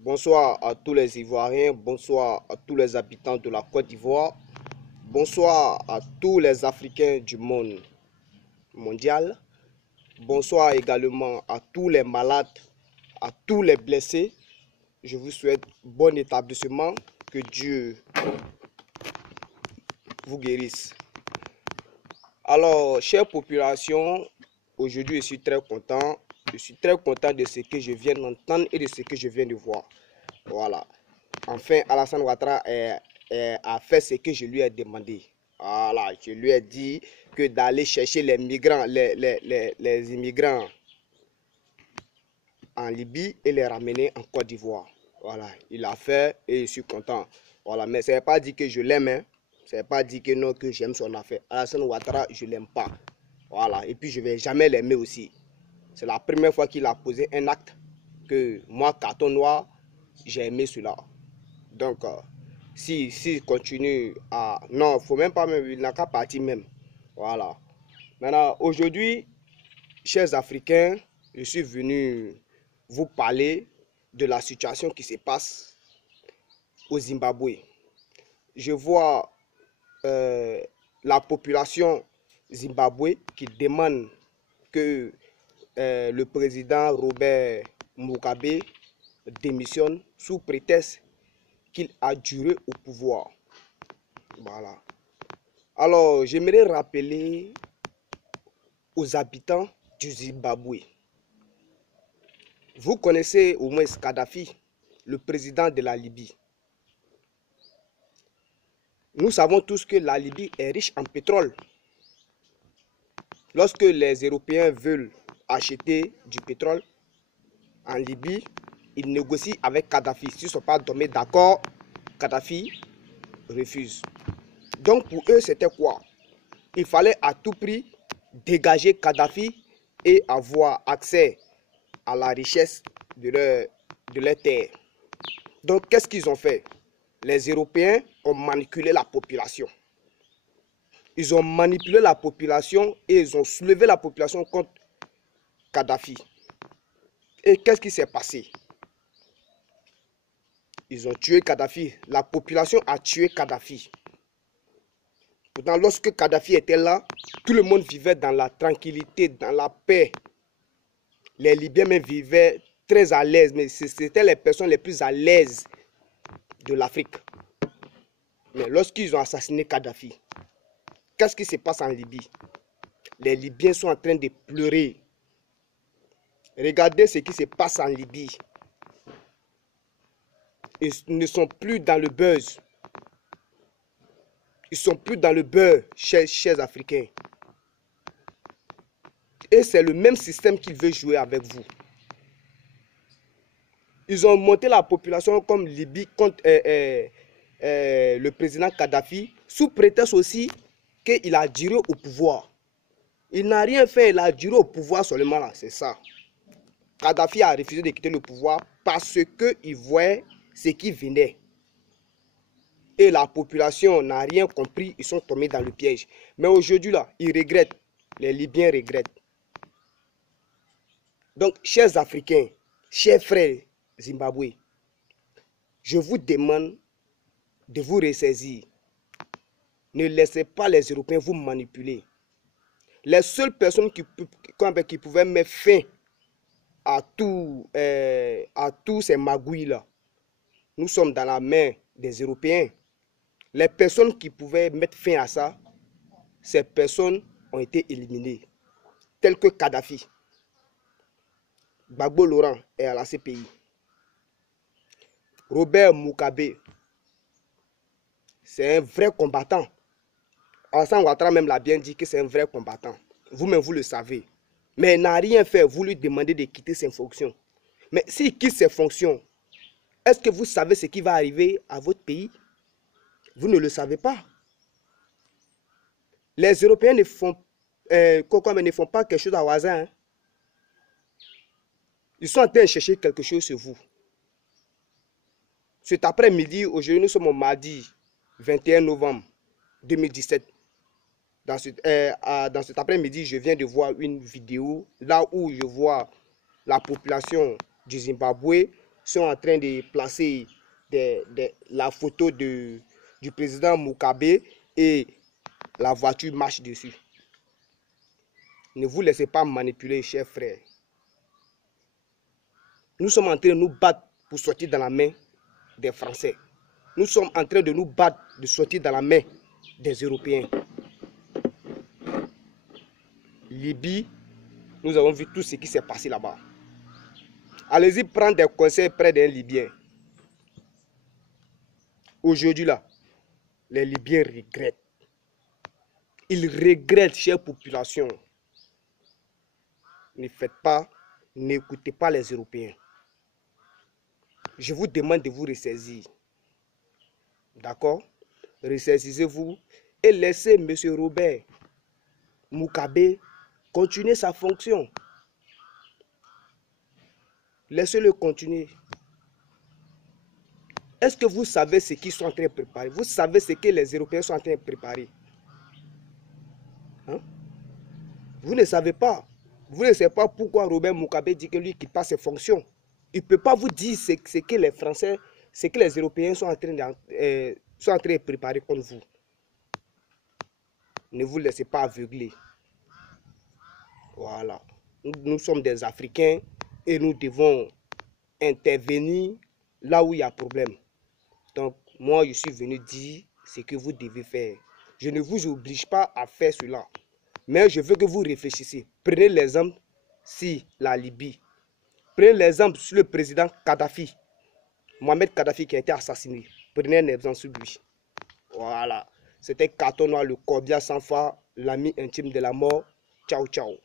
Bonsoir à tous les Ivoiriens, bonsoir à tous les habitants de la Côte d'Ivoire, bonsoir à tous les Africains du monde mondial, bonsoir également à tous les malades, à tous les blessés. Je vous souhaite bon établissement, que Dieu vous guérisse. Alors, chère population, aujourd'hui je suis très content. Je suis très content de ce que je viens d'entendre et de ce que je viens de voir. Voilà. Enfin, Alassane Ouattara a fait ce que je lui ai demandé. Voilà, je lui ai dit que d'aller chercher les migrants, les immigrants en Libye et les ramener en Côte d'Ivoire. Voilà, il a fait et je suis content. Voilà, mais ça ne veut pas dire que je l'aime. Hein. Ça ne veut pas dire que non, que j'aime son affaire. Alassane Ouattara, je ne l'aime pas. Voilà, et puis je ne vais jamais l'aimer aussi. C'est la première fois qu'il a posé un acte que moi, carton noir, j'ai aimé cela. Donc, si continue à... Non, il ne faut même pas, même, il n'a qu'à partir même. Voilà. Maintenant, aujourd'hui, chers Africains, je suis venu vous parler de la situation qui se passe au Zimbabwe. Je vois la population zimbabwe qui demande que le président Robert Mugabe démissionne sous prétexte qu'il a duré au pouvoir. Voilà. Alors, j'aimerais rappeler aux habitants du Zimbabwe. Vous connaissez au moins Kadhafi, le président de la Libye. Nous savons tous que la Libye est riche en pétrole. Lorsque les Européens veulent acheter du pétrole en Libye, ils négocient avec Kadhafi. S'ils ne sont pas tombés d'accord, Kadhafi refuse. Donc pour eux, c'était quoi? Il fallait à tout prix dégager Kadhafi et avoir accès à la richesse de leur terre. Donc qu'est-ce qu'ils ont fait? Les Européens ont manipulé la population. Ils ont manipulé la population et ils ont soulevé la population contre Kadhafi. Et qu'est-ce qui s'est passé? Ils ont tué Kadhafi. La population a tué Kadhafi. Pourtant, lorsque Kadhafi était là, tout le monde vivait dans la tranquillité, dans la paix. Les Libyens même vivaient très à l'aise, mais c'était les personnes les plus à l'aise de l'Afrique. Mais lorsqu'ils ont assassiné Kadhafi, qu'est-ce qui se passe en Libye? Les Libyens sont en train de pleurer. Regardez ce qui se passe en Libye. Ils ne sont plus dans le buzz. Ils ne sont plus dans le beurre, chers Africains. Et c'est le même système qu'ils veulent jouer avec vous. Ils ont monté la population comme Libye contre le président Kadhafi, sous prétexte aussi qu'il a duré au pouvoir. Il n'a rien fait, il a duré au pouvoir seulement là, c'est ça. Kadhafi a refusé de quitter le pouvoir parce qu'il voyait ce qui venait. Et la population n'a rien compris, ils sont tombés dans le piège. Mais aujourd'hui là, ils regrettent, les Libyens regrettent. Donc, chers Africains, chers frères Zimbabwe, je vous demande de vous ressaisir. Ne laissez pas les Européens vous manipuler. Les seules personnes qui pouvaient mettre fin à tous ces magouilles-là, nous sommes dans la main des Européens. Les personnes qui pouvaient mettre fin à ça, ces personnes ont été éliminées, telles que Kadhafi. Gbagbo Laurent est à la CPI. Robert Mugabe, c'est un vrai combattant. Alassane Ouattara même l'a bien dit que c'est un vrai combattant. Vous-même, vous le savez. Mais il n'a rien fait. Vous lui demandez de quitter ses fonctions. Mais s'il quitte ses fonctions, est-ce que vous savez ce qui va arriver à votre pays? Vous ne le savez pas. Les Européens ne font pas quelque chose au hasard. Hein. Ils sont en train de chercher quelque chose sur vous. Cet après-midi, aujourd'hui, nous sommes au mardi 21 novembre 2017. Dans cet après-midi, je viens de voir une vidéo là où je vois la population du Zimbabwe sont en train de placer la photo du président Mugabe et la voiture marche dessus. Ne vous laissez pas manipuler, chers frères. Nous sommes en train de nous battre pour sortir dans la main des Français. Nous sommes en train de nous battre de sortir dans la main des Européens. Libye, nous avons vu tout ce qui s'est passé là-bas. Allez-y prendre des conseils près d'un Libyen. Aujourd'hui là, les Libyens regrettent. Ils regrettent, chère population. Ne faites pas, n'écoutez pas les Européens. Je vous demande de vous ressaisir. D'accord? Ressaisissez-vous et laissez M. Robert Mugabe continuer sa fonction. Laissez-le continuer. Est-ce que vous savez ce qu'ils sont en train de préparer? Vous savez ce que les Européens sont en train de préparer? Hein? Vous ne savez pas. Vous ne savez pas pourquoi Robert Mugabe dit que lui quitte pas ses fonctions. Il ne peut pas vous dire ce que les Français, ce que les Européens sont en train de préparer contre vous. Ne vous laissez pas aveugler. Voilà. Nous sommes des Africains et nous devons intervenir là où il y a problème. Donc, moi, je suis venu dire ce que vous devez faire. Je ne vous oblige pas à faire cela. Mais je veux que vous réfléchissiez. Prenez l'exemple sur la Libye. Prenez l'exemple sur le président Kadhafi. Mohamed Kadhafi qui a été assassiné. Prenez un exemple sur lui. Voilà. C'était Carton Noir, le corbillard sans phare, l'ami intime de la mort. Ciao, ciao.